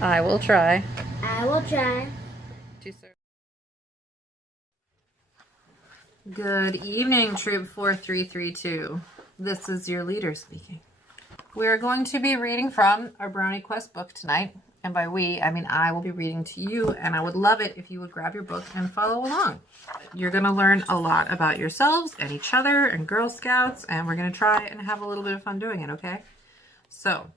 I will try. I will try. Good evening, Troop 4332. This is your leader speaking. We're going to be reading from our Brownie Quest book tonight. And by we, I mean I will be reading to you, and I would love it if you would grab your book and follow along. You're going to learn a lot about yourselves and each other and Girl Scouts, and we're going to try and have a little bit of fun doing it, okay? So,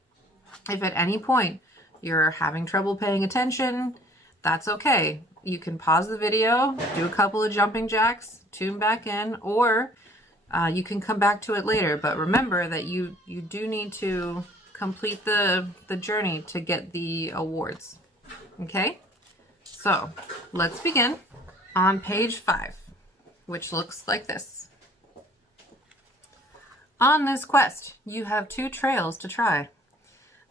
if at any point you're having trouble paying attention, that's okay. You can pause the video, do a couple of jumping jacks, tune back in, or you can come back to it later. But remember that you do need to complete the journey to get the awards. Okay? So, let's begin on page 5, which looks like this. On this quest, you have 2 trails to try.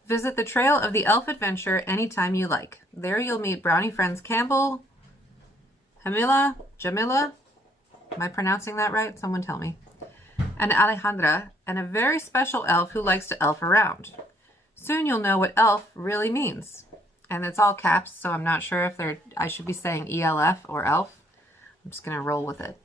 Visit the Trail of the Elf Adventure anytime you like. There you'll meet Brownie friends Campbell, Jamila, am I pronouncing that right? Someone tell me. And Alejandra, and a very special elf who likes to elf around. Soon you'll know what elf really means. And it's all caps, so I'm not sure if I should be saying ELF or elf. I'm just going to roll with it.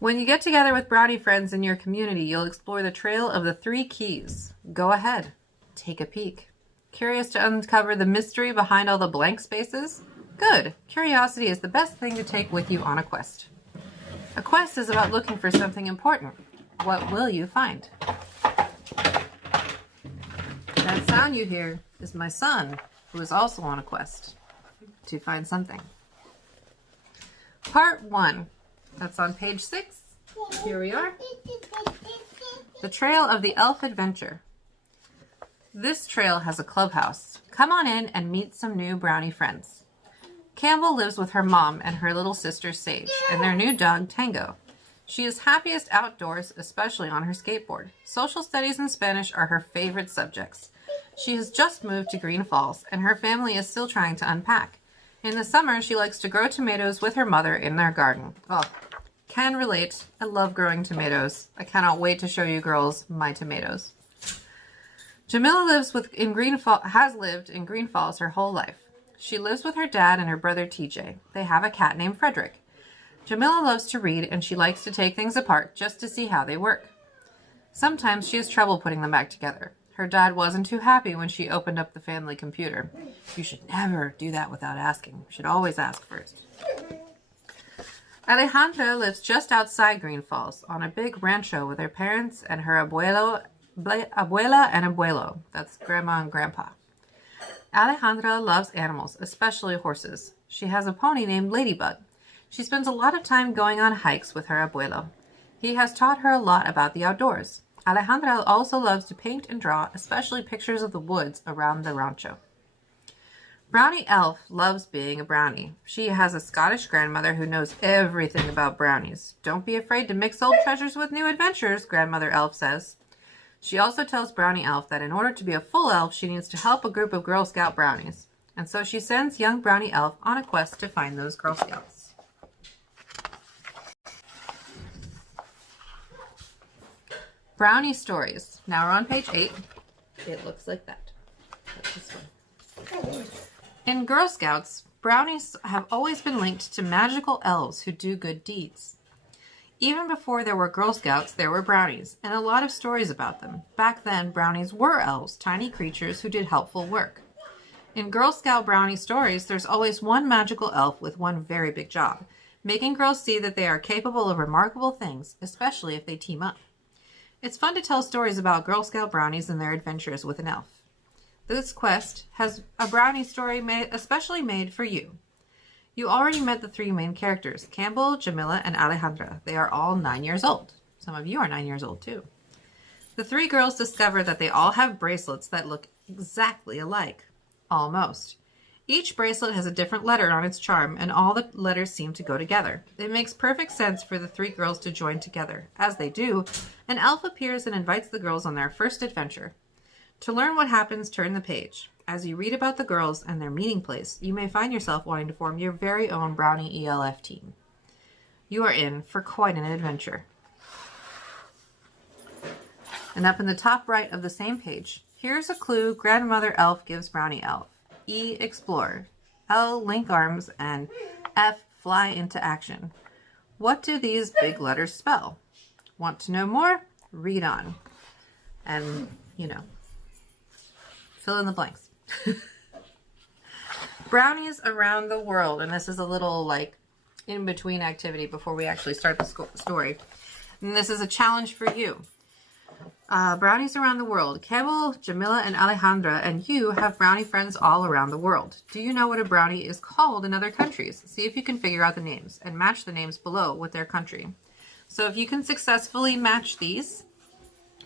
When you get together with Brownie friends in your community, you'll explore the Trail of the 3 Keys. Go ahead. Take a peek. Curious to uncover the mystery behind all the blank spaces? Good. Curiosity is the best thing to take with you on a quest. A quest is about looking for something important. What will you find? That sound you hear is my son, who is also on a quest to find something. Part 1. That's on page 6. Here we are. The Trail of the Elf Adventure. This trail has a clubhouse. Come on in and meet some new Brownie friends. Campbell lives with her mom and her little sister Sage and their new dog Tango. She is happiest outdoors, especially on her skateboard. Social studies and Spanish are her favorite subjects. She has just moved to Green Falls and her family is still trying to unpack. In the summer, she likes to grow tomatoes with her mother in their garden. Oh, can relate. I love growing tomatoes. I cannot wait to show you girls my tomatoes. Jamila has lived in Green Falls her whole life. She lives with her dad and her brother TJ. They have a cat named Frederick. Jamila loves to read and she likes to take things apart just to see how they work. Sometimes she has trouble putting them back together. Her dad wasn't too happy when she opened up the family computer. You should never do that without asking. You should always ask first. Alejandra lives just outside Green Falls on a big rancho with her parents and her abuela and abuelo. That's grandma and grandpa. Alejandra loves animals, especially horses. She has a pony named Ladybug. She spends a lot of time going on hikes with her abuelo. He has taught her a lot about the outdoors. Alejandra also loves to paint and draw, especially pictures of the woods around the rancho. Brownie Elf loves being a brownie. She has a Scottish grandmother who knows everything about brownies. Don't be afraid to mix old treasures with new adventures, Grandmother Elf says. She also tells Brownie Elf that in order to be a full elf, she needs to help a group of Girl Scout brownies. And so she sends young Brownie Elf on a quest to find those Girl Scouts. Brownie Stories. Now we're on page 8. It looks like that. That's this one. In Girl Scouts, brownies have always been linked to magical elves who do good deeds. Even before there were Girl Scouts, there were brownies, and a lot of stories about them. Back then, brownies were elves, tiny creatures who did helpful work. In Girl Scout brownie stories, there's always one magical elf with one very big job, making girls see that they are capable of remarkable things, especially if they team up. It's fun to tell stories about Girl Scout brownies and their adventures with an elf. This quest has a brownie story especially made for you. You already met the 3 main characters, Campbell, Jamila, and Alejandra. They are all 9 years old. Some of you are 9 years old too. The 3 girls discover that they all have bracelets that look exactly alike. Almost. Each bracelet has a different letter on its charm, and all the letters seem to go together. It makes perfect sense for the 3 girls to join together. As they do, an elf appears and invites the girls on their first adventure. To learn what happens, turn the page. As you read about the girls and their meeting place, you may find yourself wanting to form your very own Brownie ELF team. You are in for quite an adventure. And up in the top right of the same page, here's a clue Grandmother Elf gives Brownie Elf. E, explore. L, link arms. And F, fly into action. What do these big letters spell? Want to know more? Read on. And, you know, fill in the blanks. Brownies around the world. And this is a little, like, in-between activity before we actually start the story. And this is a challenge for you. Brownies around the world. Campbell, Jamila, and Alejandra and you have brownie friends all around the world. Do you know what a brownie is called in other countries? See if you can figure out the names and match the names below with their country. So if you can successfully match these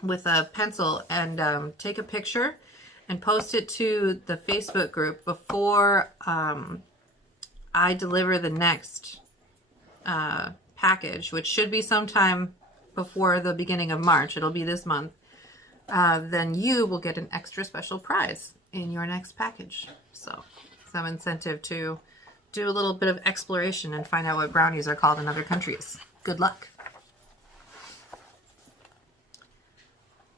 with a pencil and take a picture and post it to the Facebook group before I deliver the next package, which should be sometime before the beginning of March, it'll be this month, then you will get an extra special prize in your next package. So some incentive to do a little bit of exploration and find out what brownies are called in other countries. Good luck.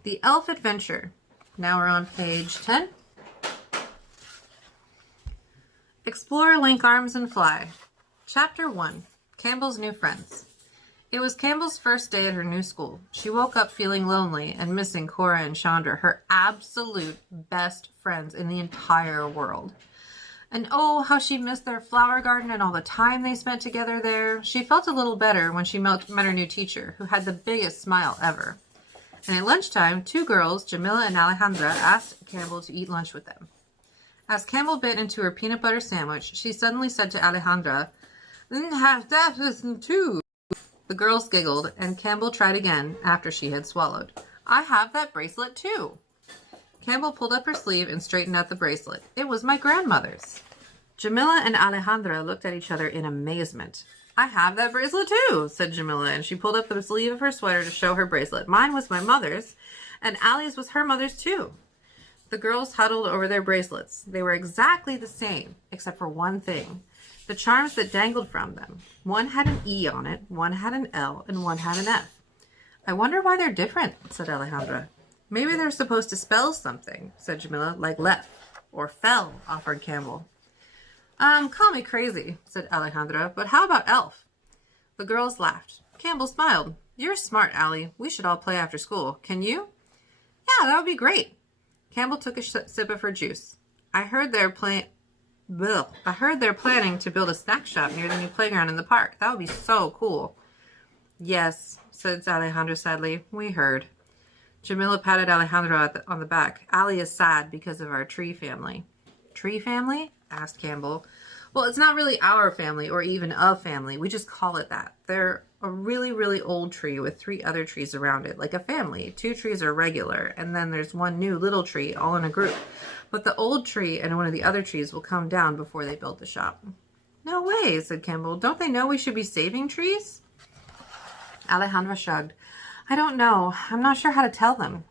The Elf Adventure. Now we're on page 10. Explore, link arms, and fly. Chapter 1. Campbell's new friends. It was Campbell's first day at her new school. She woke up feeling lonely and missing Cora and Chandra, her absolute best friends in the entire world. And oh, how she missed their flower garden and all the time they spent together there. She felt a little better when she met her new teacher, who had the biggest smile ever. And at lunchtime, two girls, Jamila and Alejandra, asked Campbell to eat lunch with them. As Campbell bit into her peanut butter sandwich, she suddenly said to Alejandra, "Have that too." The girls giggled, and Campbell tried again after she had swallowed. "I have that bracelet too." Campbell pulled up her sleeve and straightened out the bracelet. It was my grandmother's. Jamila and Alejandra looked at each other in amazement. "I have that bracelet too," said Jamila, and she pulled up the sleeve of her sweater to show her bracelet. "Mine was my mother's, and Allie's was her mother's too." The girls huddled over their bracelets. They were exactly the same, except for one thing. The charms that dangled from them. One had an E on it, one had an L, and one had an F. "I wonder why they're different," said Alejandra. "Maybe they're supposed to spell something," said Jamila, "like left or fell," offered Campbell. Call me crazy," said Alejandra, "but how about elf?" The girls laughed. Campbell smiled. "You're smart, Allie. We should all play after school. Can you?" "Yeah, that would be great." Campbell took a sip of her juice. I heard they're planning to build a snack shop near the new playground in the park. That would be so cool." "Yes," said Alejandra sadly. "We heard." Jamila patted Alejandro on the back. "Allie is sad because of our tree family." "Tree family?" asked Campbell. "Well, it's not really our family or even a family. We just call it that. They're a really, really old tree with 3 other trees around it, like a family. 2 trees are regular, and then there's 1 new little tree all in a group. But the old tree and one of the other trees will come down before they build the shop." "No way," said Campbell. "Don't they know we should be saving trees?" Alejandra shrugged. "I don't know. I'm not sure how to tell them."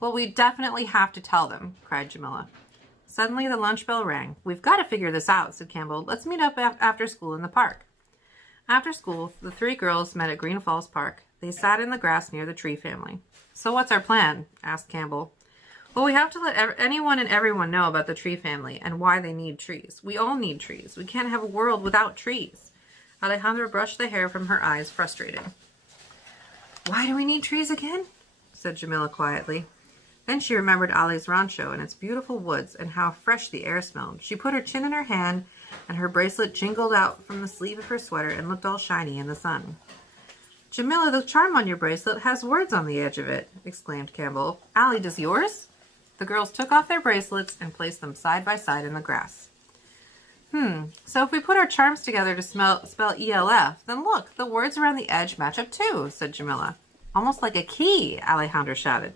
"Well, we definitely have to tell them," cried Jamila. Suddenly the lunch bell rang. "We've got to figure this out," said Campbell. "Let's meet up after school in the park." After school, the 3 girls met at Green Falls Park. They sat in the grass near the tree family. "So what's our plan?" asked Campbell. "Well, we have to let anyone and everyone know about the tree family and why they need trees. We all need trees. We can't have a world without trees." Alejandra brushed the hair from her eyes, frustrated. "Why do we need trees again?" said Jamila quietly. Then she remembered Ali's rancho and its beautiful woods and how fresh the air smelled. She put her chin in her hand, and her bracelet jingled out from the sleeve of her sweater and looked all shiny in the sun. "Jamila, the charm on your bracelet has words on the edge of it," exclaimed Campbell. "Ali, does yours?" The girls took off their bracelets and placed them side by side in the grass. So if we put our charms together to spell ELF, then look, the words around the edge match up too," said Jamila. "Almost like a key," Alejandra shouted.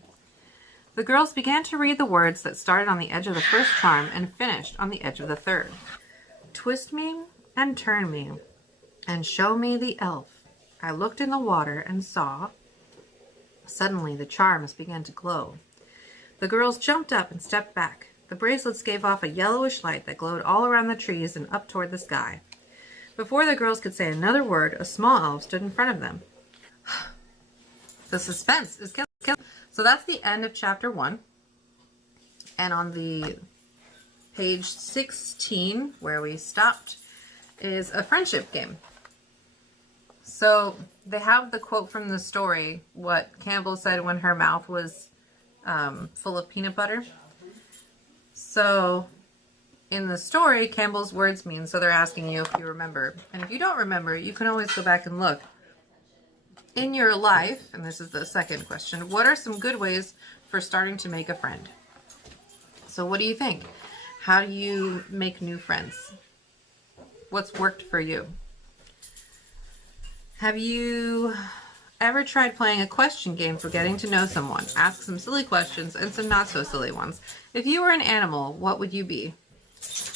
The girls began to read the words that started on the edge of the first charm and finished on the edge of the third. "Twist me and turn me and show me the elf. I looked in the water and saw." Suddenly the charms began to glow. The girls jumped up and stepped back. The bracelets gave off a yellowish light that glowed all around the trees and up toward the sky. Before the girls could say another word, a small elf stood in front of them. The suspense is killing. So that's the end of chapter 1. And on the page 16, where we stopped, is a friendship game. So they have the quote from the story, what Campbell said when her mouth was full of peanut butter. So in the story, Campbell's words mean, so they're asking you if you remember. And if you don't remember, you can always go back and look. In your life, and this is the second question, what are some good ways for starting to make a friend? So what do you think? How do you make new friends? What's worked for you? Have you ever tried playing a question game for getting to know someone? Ask some silly questions and some not so silly ones. If you were an animal, what would you be?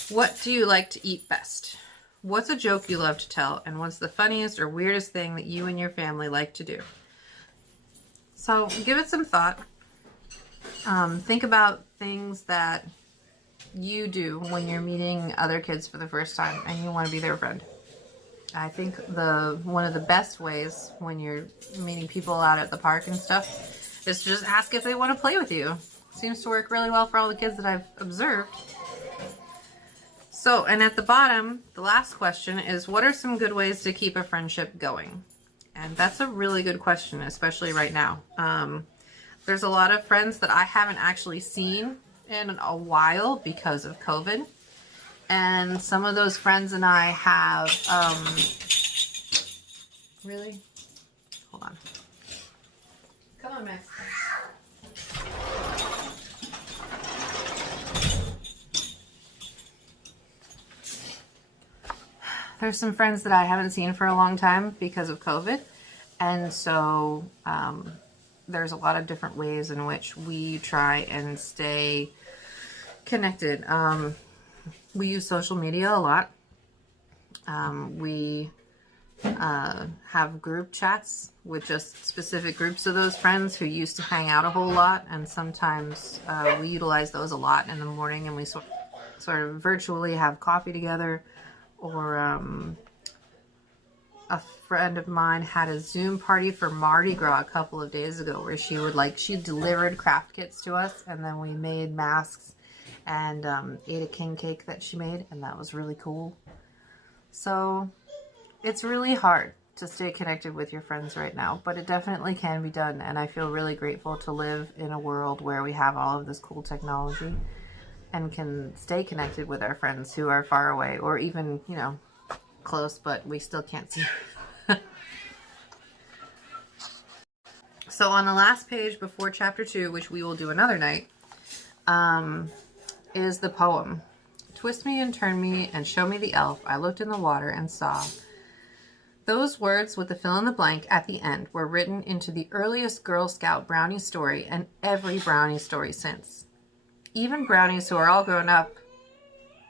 What do you like to eat best? What's a joke you love to tell? And what's the funniest or weirdest thing that you and your family like to do? So give it some thought. Think about things that you do when you're meeting other kids for the first time and you want to be their friend. I think one of the best ways when you're meeting people out at the park and stuff is to just ask if they want to play with you. Seems to work really well for all the kids that I've observed. So, and at the bottom, the last question is, what are some good ways to keep a friendship going? And that's a really good question, especially right now. There's a lot of friends that I haven't actually seen in a while because of COVID. And some of those friends and I have, really? Hold on. Come on, Max. There's some friends that I haven't seen for a long time because of COVID. And so there's a lot of different ways in which we try and stay connected. We use social media a lot. We have group chats with just specific groups of those friends who used to hang out a whole lot. And sometimes we utilize those a lot in the morning, and we sort of virtually have coffee together. Or a friend of mine had a Zoom party for Mardi Gras a couple of days ago where she delivered craft kits to us, and then we made masks and ate a king cake that she made, and that was really cool. So it's really hard to stay connected with your friends right now, but it definitely can be done, and I feel really grateful to live in a world where we have all of this cool technology and can stay connected with our friends who are far away, or even, you know, close, but we still can't see. So on the last page before chapter 2, which we will do another night, is the poem. Twist me and turn me and show me the elf. I looked in the water and saw. Those words with the fill in the blank at the end were written into the earliest Girl Scout Brownie story and every Brownie story since. Even brownies who are all grown up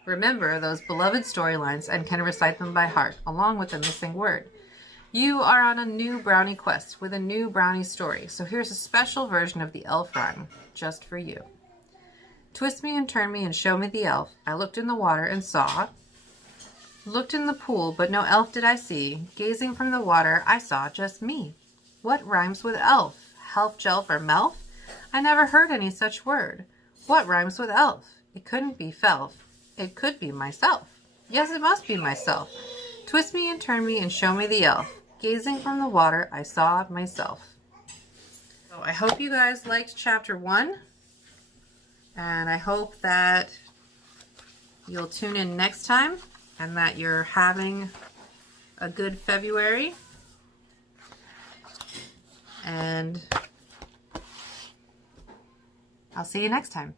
remember those beloved storylines and can recite them by heart, along with the missing word. You are on a new brownie quest with a new brownie story, so here's a special version of the elf rhyme, just for you. Twist me and turn me and show me the elf. I looked in the water and saw. Looked in the pool, but no elf did I see. Gazing from the water, I saw just me. What rhymes with elf? Helf, jelf, or melf? I never heard any such word. What rhymes with elf? It couldn't be felf. It could be myself. Yes, it must be myself. Twist me and turn me and show me the elf. Gazing from the water, I saw myself. So I hope you guys liked chapter 1. And I hope that you'll tune in next time and that you're having a good February. And I'll see you next time.